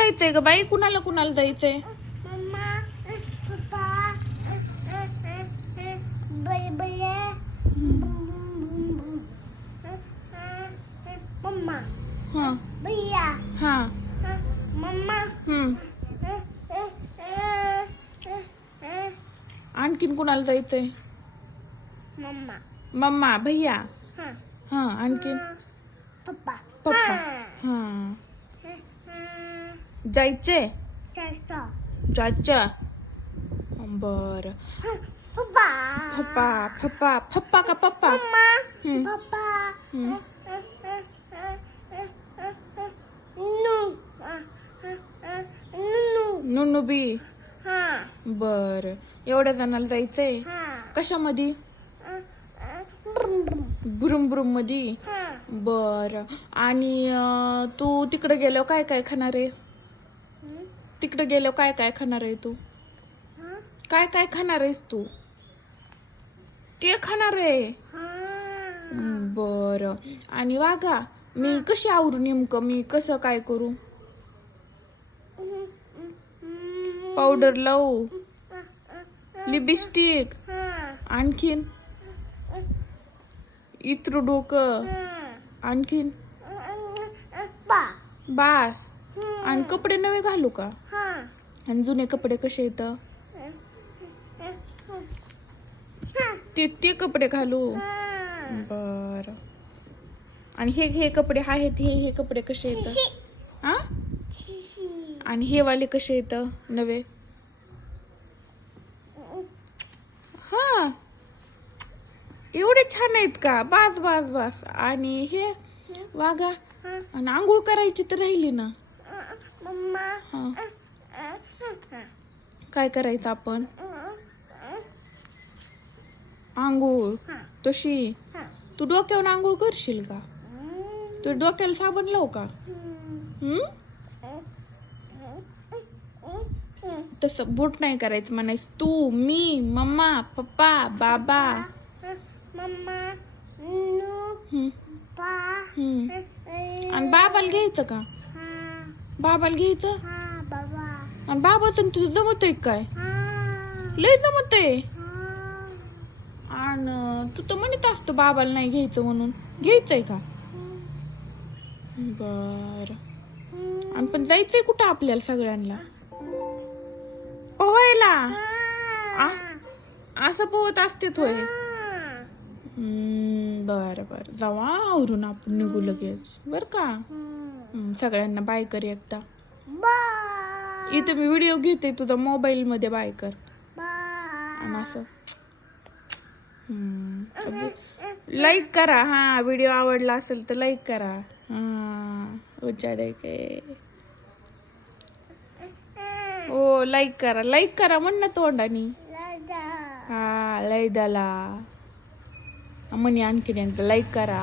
जायचंय ग बाई? कुणाला कुणाला जायचंय? मम्मा पप्पा बळे बळे मम्मा हा. भैया हा. मम्मा हम्म. आणखीन कुणाला जायचंय? मम्मा. मम्मा भैया हा. हा आणखीन? पप्पा. पप्पा. हा. जायचे? चारचा जायचं बर. पप्पा. पप्पा? पप्पा. का पप्पा. नुनू. बी. बर. एवढ्या जणाला जायचंय? कशामध्ये? ब्रुम ब्रुम. मध्ये हा. बर. आणि तू तिकडे गेल्यावर काय काय खाणार आहे. तिकडे गेल्यावर काय काय खाणार आहे तू? काय काय खाणार आहेस तू? ते खाणार आहे. बर. आणि वागा मी कशी आवरू नेमकं? मी कसं काय करू? पावडर लावू? लिपस्टिक? आणखीन? इत्र डोकं? आणखीन? बास. आणि कपडे नवे घालू का? हा. आणि जुने कपडे कसे येतं ते ते कपडे घालू. बर. आणि हे हे कपडे आहेत हे हे कपडे कसे येतं हा? आणि हे वाले कसे येतं नवे? हा. एवढे छान आहेत का? बास बास बास. आणि हे वागा आणि आंघोळ करायची तर राहिली ना? हा. काय करायचं आपण? आंघोळ. तशी. तू डोक्यावर आंघोळ करशील का? तू डोक्याला साबण लाव का? हम्म. तसं बोट नाही करायचं म्हणायचं. तू मी मम्मा पप्पा बाबा. हम्म, हम्म. आणि बाबाला घ्यायचं का? बाबाला घ्यायचं? हा बाबा. आणि बाबाचं आणि तुझं जमत आहे काय? हा. लय जमत आहे. आणि तू तर म्हणत असतो बाबाला नाही घ्यायचं म्हणून. घ्यायचंय का? बर. आणि पण जायचंय कुठं आपल्याला सगळ्यांना? पोहायला? अस- असं पोहत असते होय हम्म, बरं बरं. जाऊ हा, आवरून आपण निघू लगेच. बर का? हम्म, सगळ्यांना बाय कर एकदा. बाय इथे मी व्हिडिओ घेते तुझा मोबाईल मध्ये बाय कर. बाय आणि असं. लाईक करा हा व्हिडिओ आवडला असेल तर लाईक करा. हा उचाडे के हो लाईक करा लाईक करा म्हण ना तोंडानी. हा लय दला म्हणे आणखीन एकदा लाईक करा.